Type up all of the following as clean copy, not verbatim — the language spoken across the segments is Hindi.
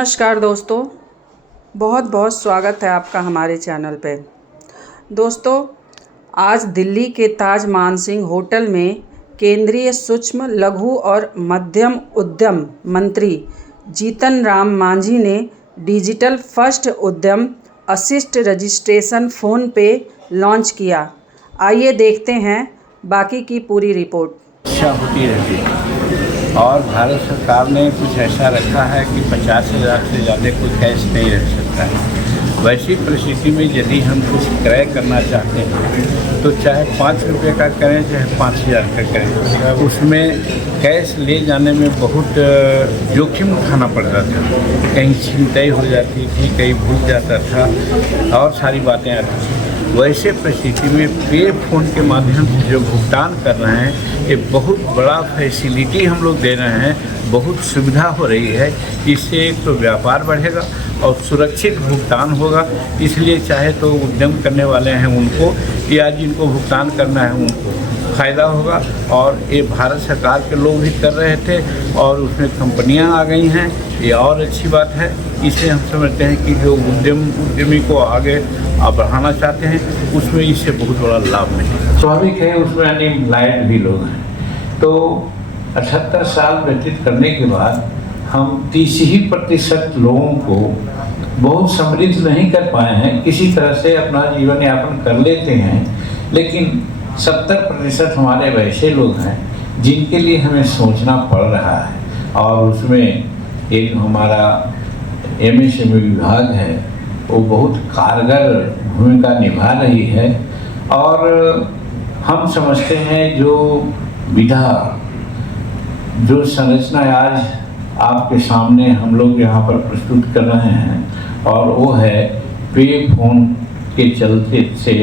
नमस्कार दोस्तों, बहुत बहुत स्वागत है आपका हमारे चैनल पे। दोस्तों, आज दिल्ली के ताज मानसिंह होटल में केंद्रीय सूक्ष्म लघु और मध्यम उद्यम मंत्री जीतन राम मांझी ने डिजिटल फर्स्ट उद्यम असिस्ट रजिस्ट्रेशन फ़ोन पे लॉन्च किया। आइए देखते हैं बाकी की पूरी रिपोर्ट। इच्छा होती रहती है और भारत सरकार ने कुछ ऐसा रखा है कि 50,000 से ज़्यादा कोई कैश नहीं रख सकता है। वैसी परिस्थिति में यदि हम कुछ क्रय करना चाहते हैं तो चाहे 5 रुपये का करें चाहे 5,000 का करें, उसमें कैश ले जाने में बहुत जोखिम उठाना पड़ता था। कहीं छिनताई हो जाती थी, कहीं भूल जाता था और सारी बातें आती थी। वैसे परिस्थिति में पे फ़ोन के माध्यम से जो भुगतान कर रहे हैं, ये बहुत बड़ा फैसिलिटी हम लोग दे रहे हैं, बहुत सुविधा हो रही है। इससे एक तो व्यापार बढ़ेगा और सुरक्षित भुगतान होगा। इसलिए चाहे तो उद्यम करने वाले हैं उनको या जिनको भुगतान करना है उनको फ़ायदा होगा। और ये भारत सरकार के लोग भी कर रहे थे और उसमें कंपनियां आ गई हैं, ये और अच्छी बात है। इसलिए हम समझते हैं कि जो उद्यमी को आगे बढ़ाना चाहते हैं उसमें इससे बहुत बड़ा लाभ मिलेगा। स्वाभाविक है, उसमें अनएम्प्लॉयड भी लोग हैं। तो 78 साल व्यतीत करने के बाद हम 30% लोगों को बहुत समृद्ध नहीं कर पाए हैं, किसी तरह से अपना जीवन यापन कर लेते हैं, लेकिन 70% हमारे वैसे लोग हैं जिनके लिए हमें सोचना पड़ रहा है। और उसमें एक हमारा MSME विभाग है, वो बहुत कारगर भूमिका निभा रही है। और हम समझते हैं जो विधा, जो संरचना आज आपके सामने हम लोग यहाँ पर प्रस्तुत कर रहे हैं, और वो है पे फ़ोन के चलते से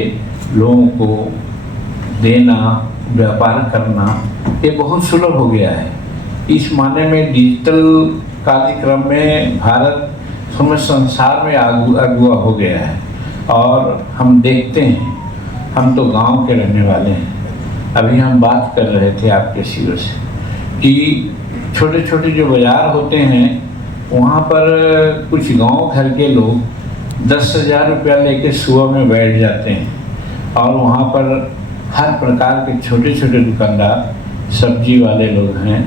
लोगों को देना, व्यापार करना, ये बहुत सुलभ हो गया है। इस माने में डिजिटल कार्यक्रम में भारत समस्त संसार में अगुआ हो गया है। और हम देखते हैं, हम तो गांव के रहने वाले हैं। अभी हम बात कर रहे थे आपके शिविर से कि छोटे छोटे जो बाज़ार होते हैं वहाँ पर कुछ गांव घर के लोग 10,000 रुपया लेके सुबह में बैठ जाते हैं और वहाँ पर हर प्रकार के छोटे छोटे दुकानदार, सब्जी वाले लोग हैं,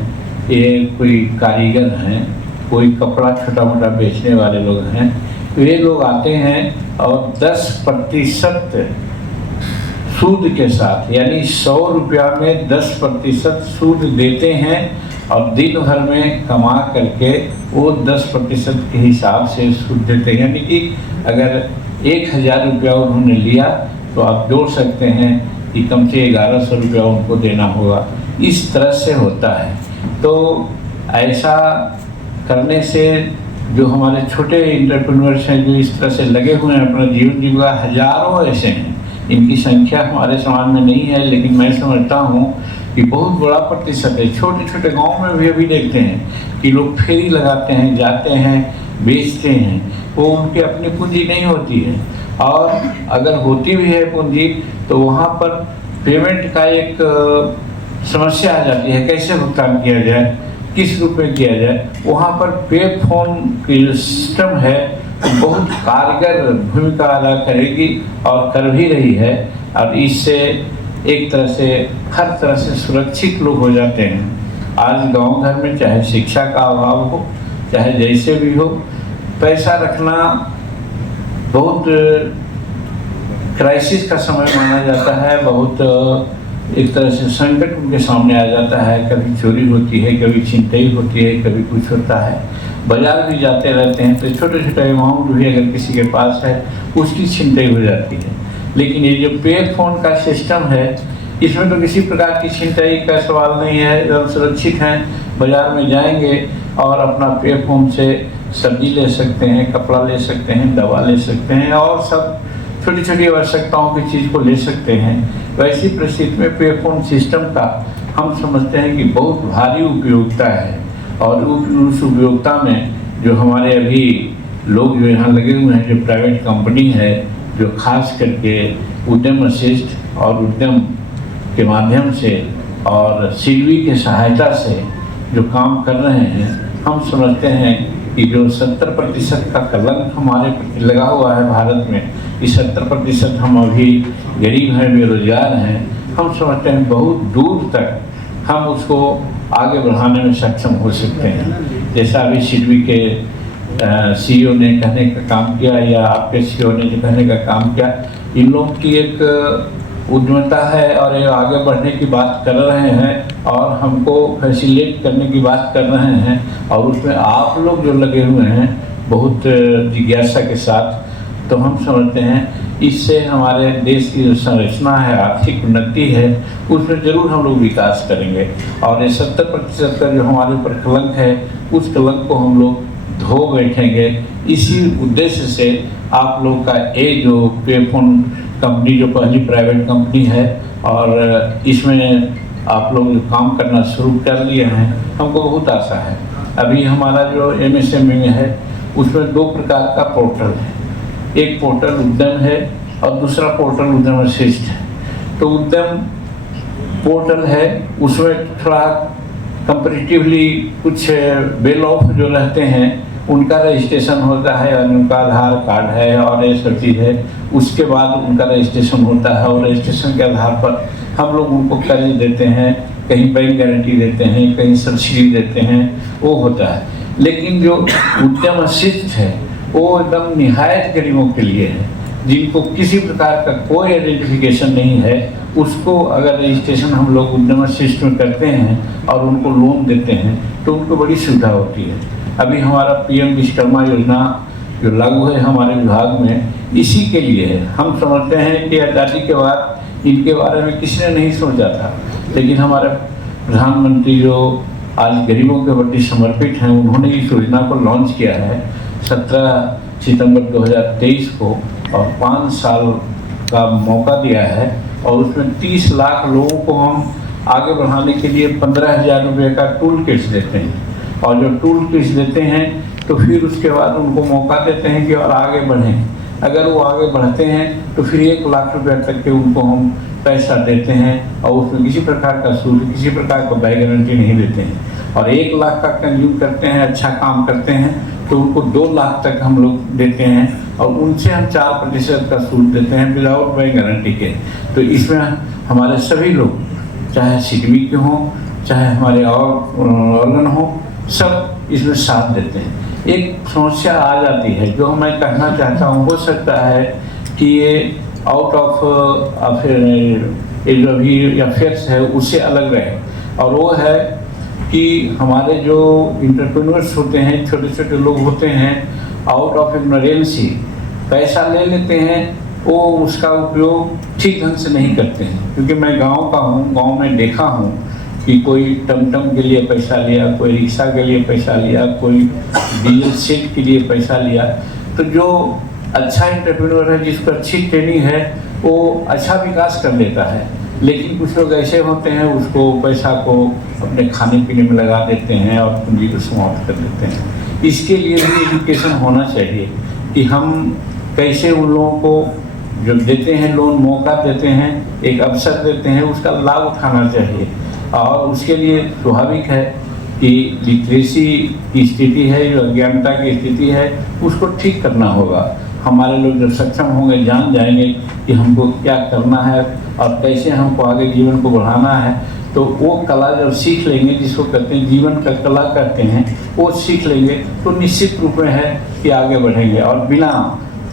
ये कोई कारीगर हैं, कोई कपड़ा छोटा मोटा बेचने वाले लोग हैं, वे लोग आते हैं और 10% सूद के साथ, यानी 100 रुपया में 10% सूद देते हैं और दिन भर में कमा करके वो 10% के हिसाब से सूद देते हैं। यानी कि अगर 1,000 रुपया उन्होंने लिया तो आप जोड़ सकते हैं कि कम से 1,100 रुपया उनको देना होगा। इस तरह से होता है। तो ऐसा करने से जो हमारे छोटे एंटरप्रेन्योर्स हैं, जो इस तरह से लगे हुए हैं अपना जीवन जीविका, हजारों ऐसे हैं। इनकी संख्या हमारे समाज में नहीं है, लेकिन मैं समझता हूँ कि बहुत बड़ा प्रतिशत है। छोटे छोटे गांव में भी अभी देखते हैं कि लोग फेरी लगाते हैं, जाते हैं, बेचते हैं। वो उनकी अपनी पूंजी नहीं होती है, और अगर होती भी है पूंजी तो वहाँ पर पेमेंट का एक समस्या आ जाती है, कैसे भुगतान किया जाए, किस रूप में किया जाए। वहाँ पर पे फ़ोन की जो सिस्टम है बहुत कारगर भूमिका अदा करेगी और कर भी रही है। और इससे एक तरह से हर तरह से सुरक्षित लोग हो जाते हैं। आज गांव घर में चाहे शिक्षा का अभाव हो, चाहे जैसे भी हो, पैसा रखना बहुत क्राइसिस का समय माना जाता है। बहुत एक तरह से संकट उनके सामने आ जाता है। कभी चोरी होती है, कभी छिनताई होती है, कभी कुछ होता है। बाजार भी जाते रहते हैं तो छोटे छोटे अमाउंट भी अगर किसी के पास है उसकी छिनताई हो जाती है। लेकिन ये जो पे फ़ोन का सिस्टम है, इसमें तो किसी प्रकार की छिनताई का सवाल नहीं है, एकदम सुरक्षित हैं। बाज़ार में जाएंगे और अपना पे फ़ोन से सब्जी ले सकते हैं, कपड़ा ले सकते हैं, दवा ले सकते हैं और सब छोटी छोटी आवश्यकताओं की चीज़ को ले सकते हैं। वैसी परिस्थिति में पे फ़ोन सिस्टम का हम समझते हैं कि बहुत भारी उपयोगिता है। और उस उपयोगिता में जो हमारे अभी लोग जो यहाँ लगे हुए हैं, जो प्राइवेट कंपनी है, जो खास करके उद्यम असिस्ट और उद्यम के माध्यम से और सीडबी की सहायता से जो काम कर रहे हैं, हम समझते हैं कि जो 70% का कलंक हमारे प्रति लगा हुआ है भारत में, कि 70% हम अभी गरीब हैं, बेरोजगार हैं, हम समझते हैं बहुत दूर तक हम उसको आगे बढ़ाने में सक्षम हो सकते हैं। जैसा अभी सिडबी के CEO ने कहने का काम किया, या आपके CEO ने जो कहने का काम किया, इन लोगों की एक उद्यमता है और ये आगे बढ़ने की बात कर रहे हैं और हमको फैसिलिटेट करने की बात कर रहे हैं, और उसमें आप लोग जो लगे हुए हैं बहुत जिज्ञासा के साथ, तो हम समझते हैं इससे हमारे देश की जो संरचना है, आर्थिक उन्नति है, उसमें जरूर हम लोग विकास करेंगे। और ये 70% का जो हमारे ऊपर कलंक है, उस कलंक को हम लोग धो बैठेंगे। इसी उद्देश्य से आप लोग का ये जो पेफोन कंपनी जो पहली प्राइवेट कंपनी है, और इसमें आप लोग जो काम करना शुरू कर लिए हैं, हमको बहुत आशा है। अभी हमारा जो MSME है उसमें 2 प्रकार का पोर्टल है, एक पोर्टल उद्यम है और दूसरा पोर्टल उद्यम वशिष्ठ है। तो उद्यम पोर्टल है, उसमें थोड़ा कंपैरेटिवली कुछ बेल ऑफ जो रहते हैं उनका रजिस्ट्रेशन होता है, और उनका आधार कार्ड है और ये सब चीज़ है, उसके बाद उनका रजिस्ट्रेशन होता है, और रजिस्ट्रेशन के आधार पर हम लोग उनको कर्ज देते हैं, कहीं बैंक गारंटी देते हैं, कहीं सब्सिडी देते हैं, वो होता है। लेकिन जो उद्यम वशिष्ठ है वो एकदम निहायत गरीबों के लिए है, जिनको किसी प्रकार का कोई आइडेंटिफिकेशन नहीं है, उसको अगर रजिस्ट्रेशन हम लोग उद्यम वशिष्ठ में करते हैं और उनको लोन देते हैं तो उनको बड़ी सुविधा होती है। अभी हमारा PM विश्वकर्मा योजना जो लागू है हमारे विभाग में, इसी के लिए है। हम समझते हैं कि आज़ादी के बाद इनके बारे में किसी ने नहीं सोचा था, लेकिन हमारे प्रधानमंत्री जो आज गरीबों के प्रति समर्पित हैं, उन्होंने इस योजना को लॉन्च किया है 17 सितंबर 2023 को, और 5 साल का मौका दिया है, और उसमें 30 लाख लोगों को हम आगे बढ़ाने के लिए 15,000 रुपये का टूल किट्स देते हैं। और जो टूल किट्स देते हैं तो फिर उसके बाद उनको मौका देते हैं कि और आगे बढ़ें। अगर वो आगे बढ़ते हैं तो फिर 1 लाख रुपये तक के उनको हम पैसा देते हैं, और उसमें किसी प्रकार का सूद, किसी प्रकार का बैंक गारंटी नहीं देते हैं। और 1 लाख का कंज्यूम करते हैं, अच्छा काम करते हैं, तो उनको 2 लाख तक हम लोग देते हैं, और उनसे हम 4% का सूद देते हैं विदाउट बैंक गारंटी के। तो इसमें हमारे सभी लोग, चाहे सिडबी के हों, चाहे हमारे और ऑर्गन हो, सब इसमें साथ देते हैं। एक समस्या आ जाती है जो मैं कहना चाहता हूँ, हो सकता है कि ये आउट ऑफ जो अभी अफेयर्स है उससे अलग रहे, और वो है कि हमारे जो इंटरप्रेन्योर्स होते हैं, छोटे छोटे लोग होते हैं, आउट ऑफ इग्नोरेंसी पैसा ले लेते हैं, वो उसका उपयोग ठीक ढंग से नहीं करते हैं। क्योंकि मैं गांव का हूँ, गांव में देखा हूँ कि कोई टमटम के लिए पैसा लिया, कोई रिक्शा के लिए पैसा लिया, कोई डीजल सेट के लिए पैसा लिया। तो जो अच्छा एंटरप्रेन्योर है, जिसको अच्छी ट्रेनिंग है, वो अच्छा विकास कर लेता है। लेकिन कुछ लोग ऐसे होते हैं, उसको पैसा को अपने खाने पीने में लगा देते हैं और पूंजी को समाप्त कर देते हैं। इसके लिए भी एजुकेशन होना चाहिए कि हम कैसे उन लोगों को जो देते हैं लोन, मौका देते हैं, एक अवसर देते हैं, उसका लाभ उठाना चाहिए। और उसके लिए स्वाभाविक है कि लिटरेसी की स्थिति है, जो अज्ञानता की स्थिति है, उसको ठीक करना होगा। हमारे लोग जब सक्षम होंगे, जान जाएंगे कि हमको क्या करना है और कैसे हमको आगे जीवन को बढ़ाना है, तो वो कला जब सीख लेंगे, जिसको कहते हैं जीवन का कला कहते हैं, वो सीख लेंगे तो निश्चित रूप में है कि आगे बढ़ेंगे। और बिना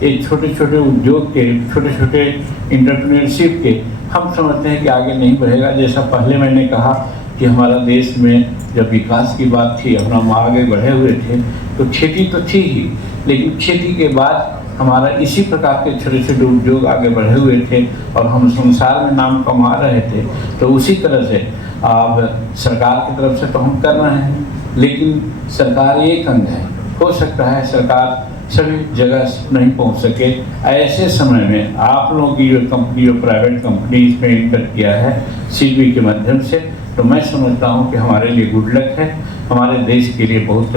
एक छोटे छोटे उद्योग के, छोटे छोटे इंटरप्रेन्योरशिप के, हम समझते हैं कि आगे नहीं बढ़ेगा। जैसा पहले मैंने कहा कि हमारा देश में जब विकास की बात थी, हम आगे बढ़े हुए थे, तो खेती तो थी ही, लेकिन खेती के बाद हमारा इसी प्रकार के छोटे छोटे उद्योग आगे बढ़े हुए थे और हम संसार में नाम कमा रहे थे। तो उसी तरह से अब सरकार की तरफ से तो हम कर रहे हैं, लेकिन सरकार एक अंग है। हो सकता है सरकार सभी जगह नहीं पहुंच सके। ऐसे समय में आप लोगों की जो कंपनी, जो प्राइवेट कंपनी इसमें एंटर किया है सिडबी के माध्यम से, तो मैं समझता हूं कि हमारे लिए गुड लक है, हमारे देश के लिए बहुत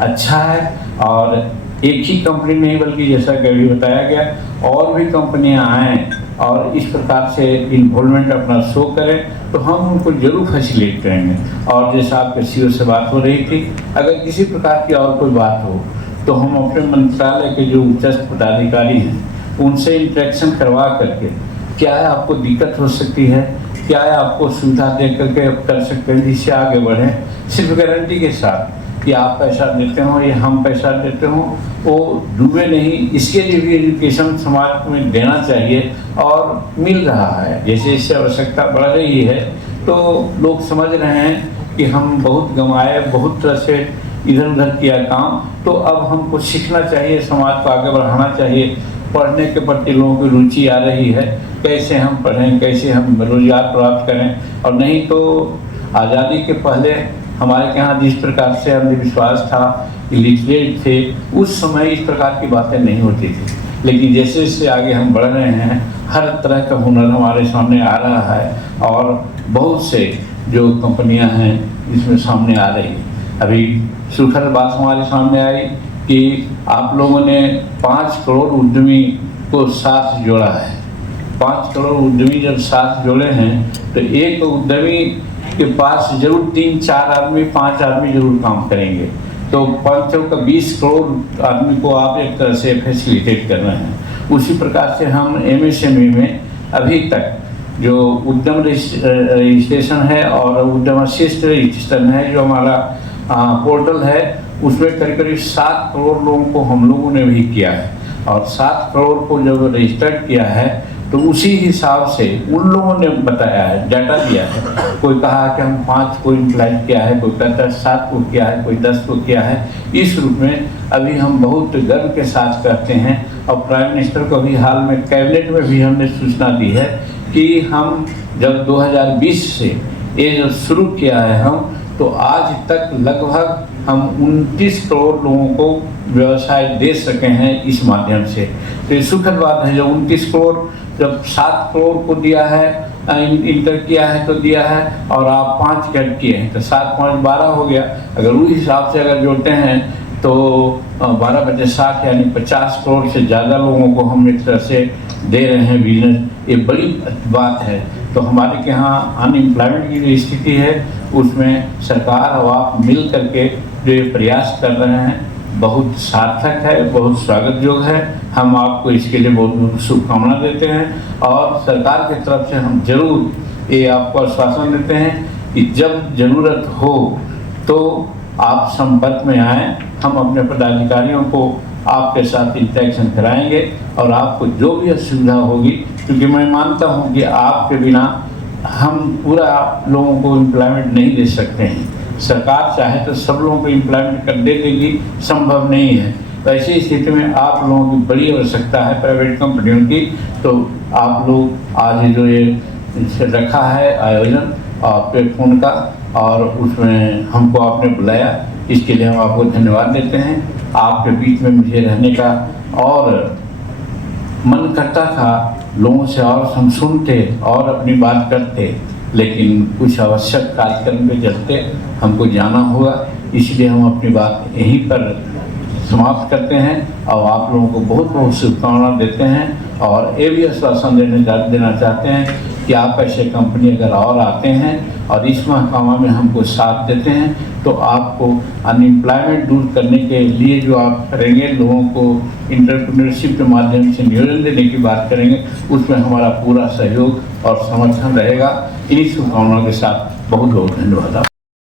अच्छा है। और एक ही कंपनी नहीं, बल्कि जैसा कि अभी बताया गया, और भी कंपनियां आएँ और इस प्रकार से इन्वॉल्वमेंट अपना शो करें तो हम उनको जरूर फैसिलिटेट करेंगे। और जैसा आपके सीओ से बात हो रही थी, अगर किसी प्रकार की और कोई बात हो तो हम अपने मंत्रालय के जो उच्च पदाधिकारी हैं उनसे इंटरेक्शन करवा करके क्या है आपको दिक्कत हो सकती है, क्या है आपको सुविधा दे करके कर सकते हैं जिससे आगे बढ़ें, सिर्फ गारंटी के साथ कि आप पैसा देते हो या हम पैसा देते हो, वो डूबे नहीं। इसके लिए भी एजुकेशन समाज में देना चाहिए और मिल रहा है। जैसे इससे आवश्यकता बढ़ रही है तो लोग समझ रहे हैं कि हम बहुत गंवाए, बहुत तरह से इधर उधर किया काम, तो अब हमको सीखना चाहिए, समाज को आगे बढ़ाना चाहिए। पढ़ने के प्रति लोगों की रुचि आ रही है, कैसे हम पढ़ें, कैसे हम रोजगार प्राप्त करें। और नहीं तो आज़ादी के पहले हमारे यहाँ जिस प्रकार से अंधविश्वास था, इलिटरेट थे, उस समय इस प्रकार की बातें नहीं होती थी। लेकिन जैसे जैसे आगे हम बढ़ रहे हैं, हर तरह का हुनर हमारे सामने आ रहा है और बहुत से जो कंपनियां हैं इसमें सामने आ रही हैं। अभी सुखद बात हमारे सामने आई कि आप लोगों ने 5 करोड़ उद्यमी को साथ जोड़ा है। 5 करोड़ उद्यमी जब साथ जोड़े हैं तो एक उद्यमी के पास जरूर 3-4 आदमी, 5 आदमी जरूर काम करेंगे। तो 5 का 20 करोड़ आदमी को आप एक तरह से फैसिलिटेट कर रहे हैं। उसी प्रकार से हम MSME में अभी तक जो उद्यम रजिस्ट्रेशन है और उद्यम शिष्ट रजिस्ट्रेशन है, जो हमारा पोर्टल है, उसमें करीब करीब 7 करोड़ लोगों को हम लोगों ने भी किया है। और 7 करोड़ को जब रजिस्टर्ड किया है तो उसी हिसाब से उन लोगों ने बताया है, डाटा दिया है। कोई कहा कि हम 5 को इम्प्लाई किया है, कोई कहता है 7 को किया है, कोई 10 को किया है। इस रूप में अभी हम बहुत गर्व के साथ करते हैं। और प्राइम मिनिस्टर को भी हाल में कैबिनेट में भी हमने सूचना दी है कि हम जब 2020 से ये जो शुरू किया है हम, तो आज तक लगभग हम 29 करोड़ लोगों को व्यवसाय दे सके हैं इस माध्यम से। तो ये सुखद बात है। जो 29 करोड़ जब 7 करोड़ को दिया है, इंटर किया है तो दिया है, और आप 5 कैट किए हैं तो 7 5 12 हो गया। अगर उस हिसाब से अगर जोड़ते हैं तो 12 बचे 60, यानी 50 करोड़ से ज़्यादा लोगों को हम एक तरह से दे रहे हैं बिजनेस। ये बड़ी बात है। तो हमारे यहाँ अनएम्प्लॉयमेंट की जो स्थिति है उसमें सरकार और आप मिल करके जो ये प्रयास कर रहे हैं बहुत सार्थक है, बहुत स्वागत योग्य है। हम आपको इसके लिए बहुत बहुत शुभकामना देते हैं और सरकार की तरफ से हम जरूर ये आपको आश्वासन देते हैं कि जब ज़रूरत हो तो आप संपर्क में आएँ। हम अपने पदाधिकारियों को आपके साथ इंटरेक्शन कराएंगे और आपको जो भी असुविधा होगी, क्योंकि मैं मानता हूं कि आपके बिना हम पूरा लोगों को एम्प्लॉयमेंट नहीं दे सकते हैं। सरकार चाहे तो सब लोगों को एम्प्लॉयमेंट कर दे देगी, संभव नहीं है। तो ऐसी स्थिति में आप लोगों की बड़ी आवश्यकता है प्राइवेट कंपनियों की। तो आप लोग आज जो ये रखा है आयोजन आपके फ़ोन का, और उसमें हमको आपने बुलाया, इसके लिए हम आपको धन्यवाद देते हैं। आपके बीच में मुझे रहने का और मन करता था, लोगों से और हम सुनते और अपनी बात करते, लेकिन कुछ आवश्यक कार्यक्रम के चलते हमको जाना हुआ। इसलिए हम अपनी बात यहीं पर समाप्त करते हैं और आप लोगों को बहुत बहुत शुभकामना देते हैं। और ये भी आश्वासन देना चाहते हैं कि आप ऐसे कंपनी अगर और आते हैं और इस महकमा में हमको साथ देते हैं तो आपको अनएम्प्लॉयमेंट दूर करने के लिए जो आप करेंगे, लोगों को एंटरप्रेन्योरशिप के माध्यम से नियोजन देने की बात करेंगे, उसमें हमारा पूरा सहयोग और समर्थन रहेगा। इन्हीं शुभकामनाओं के साथ बहुत बहुत धन्यवाद।